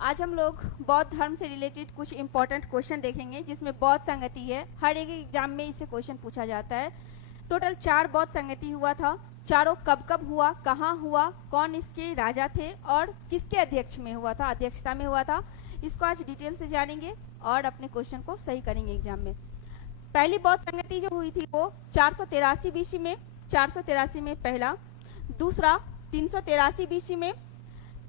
आज हम लोग बौद्ध धर्म से रिलेटेड कुछ इंपॉर्टेंट क्वेश्चन देखेंगे जिसमें बौद्ध संगति है। हर एक एग्जाम में इससे क्वेश्चन पूछा जाता है। टोटल 4 बौद्ध संगति हुआ था। चारों कब कब हुआ, कहाँ हुआ, कौन इसके राजा थे और किसके अध्यक्ष में हुआ था, अध्यक्षता में हुआ था। इसको आज डिटेल से जानेंगे और अपने क्वेश्चन को सही करेंगे एग्जाम में। पहली बौद्ध संगति जो हुई थी वो 483 बीसी में, 483 में पहला, दूसरा 383 बीसी में,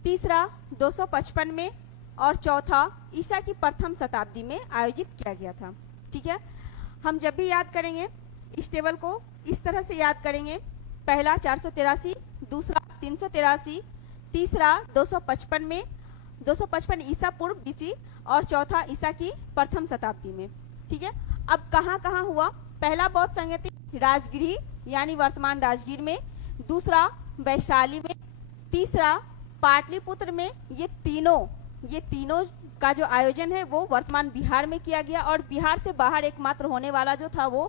तीसरा 255 में और चौथा ईसा की प्रथम शताब्दी में आयोजित किया गया था। ठीक है, हम जब भी याद करेंगे इस टेबल को इस तरह से याद करेंगे। पहला 483, दूसरा 383, तीसरा 255 में, 255 ईसा पूर्व बीसी और चौथा ईसा की प्रथम शताब्दी में। ठीक है, अब कहाँ कहाँ हुआ। पहला बौद्ध संगति राजगृह यानी वर्तमान राजगीर में, दूसरा वैशाली में, तीसरा पाटलिपुत्र में। ये तीनों का जो आयोजन है वो वर्तमान बिहार में किया गया और बिहार से बाहर एकमात्र होने वाला जो था वो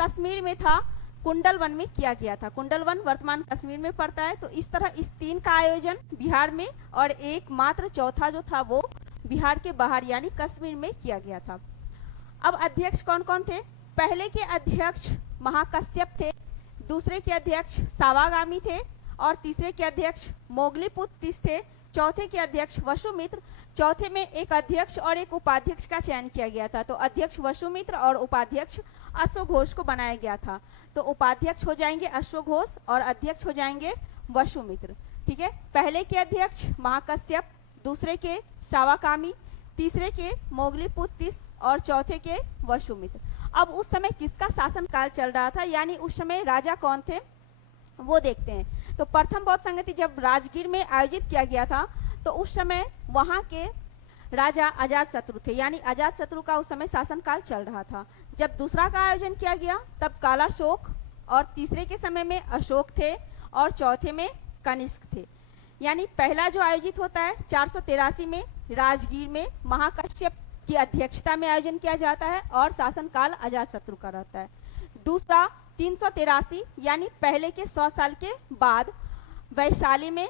कश्मीर में था, कुंडलवन में किया गया था। कुंडलवन वर्तमान कश्मीर में पड़ता है। तो इस तरह इस 3 का आयोजन बिहार में और एकमात्र चौथा जो था वो बिहार के बाहर यानी कश्मीर में किया गया था। अब अध्यक्ष कौन कौन थे। पहले के अध्यक्ष महाकश्यप थे, दूसरे के अध्यक्ष सावागामी थे और तीसरे के अध्यक्ष मोगलीपुत्र थे, चौथे के अध्यक्ष वसुमित्र। चौथे में एक अध्यक्ष और एक उपाध्यक्ष का चयन किया गया था। तो अध्यक्ष वसुमित्र और उपाध्यक्ष अश्वघोष को बनाया गया था। तो उपाध्यक्ष हो जाएंगे अश्वघोष और अध्यक्ष हो जाएंगे वसुमित्र। ठीक है, पहले के अध्यक्ष महाकश्यप, दूसरे के सावाकामी, तीसरे के मोगलीपुत्र और चौथे के वसुमित्र। अब उस समय किसका शासन काल चल रहा था यानी उस समय राजा कौन थे वो देखते हैं। तो प्रथम बौद्ध संगति जब राजगीर में आयोजित किया गया था तो उस समय वहां के राजा अजातशत्रु थे यानी अजातशत्रु का उस समय शासन काल चल रहा था। जब दूसरा का आयोजन किया गया तब कालाशोक और तीसरे के समय में अशोक थे और चौथे में कनिष्क थे। यानी पहला जो आयोजित होता है 483 में राजगीर में महाकश्यप की अध्यक्षता में आयोजन किया जाता है और शासन काल अजातशत्रु का रहता है। दूसरा 383 यानी पहले के 100 साल के बाद वैशाली में,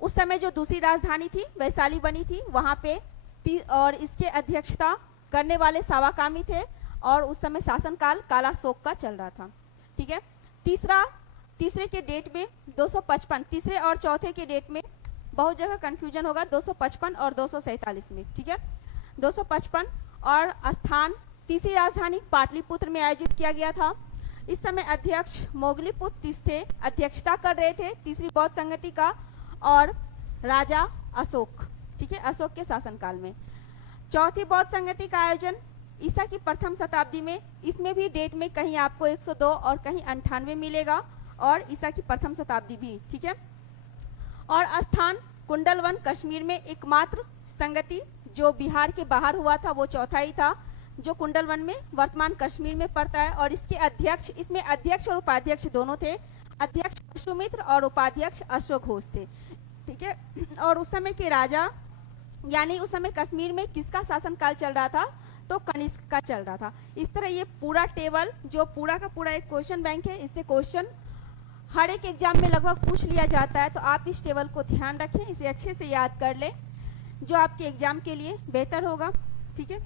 उस समय जो दूसरी राजधानी थी वैशाली बनी थी वहां पे और इसके अध्यक्षता करने वाले सावाकामी थे और उस समय शासनकाल कालाशोक का चल रहा था। ठीक है, तीसरे के डेट में 255, तीसरे और चौथे के डेट में बहुत जगह कंफ्यूजन होगा 255 और 247 में। ठीक है, 255 और स्थान तीसरी राजधानी पाटलिपुत्र में आयोजित किया गया था। इस समय अध्यक्ष मोगलीपुत्र थे, अध्यक्षता कर रहे थे तीसरी बौद्ध संगति का और राजा अशोक। ठीक है, अशोक के शासनकाल में। चौथी बौद्ध संगति का आयोजन ईसा की प्रथम शताब्दी में, इसमें भी डेट में कहीं आपको 102 और कहीं 98 मिलेगा और ईसा की प्रथम शताब्दी भी। ठीक है, और स्थान कुंडलवन कश्मीर में एकमात्र संगति जो बिहार के बाहर हुआ था वो चौथा ही था जो कुंडलवन में वर्तमान कश्मीर में पड़ता है। और इसके अध्यक्ष, इसमें अध्यक्ष और उपाध्यक्ष दोनों थे, अध्यक्ष वसुमित्र और उपाध्यक्ष अश्वघोष थे। ठीक है, और उस समय के राजा यानी उस समय कश्मीर में किसका शासनकाल चल रहा था तो कनिष्क का चल रहा था। इस तरह ये पूरा टेबल जो पूरा का पूरा एक क्वेश्चन बैंक है, इससे क्वेश्चन हर एक एग्जाम में लगभग पूछ लिया जाता है। तो आप इस टेबल को ध्यान रखें, इसे अच्छे से याद कर लें जो आपके एग्जाम के लिए बेहतर होगा। ठीक है।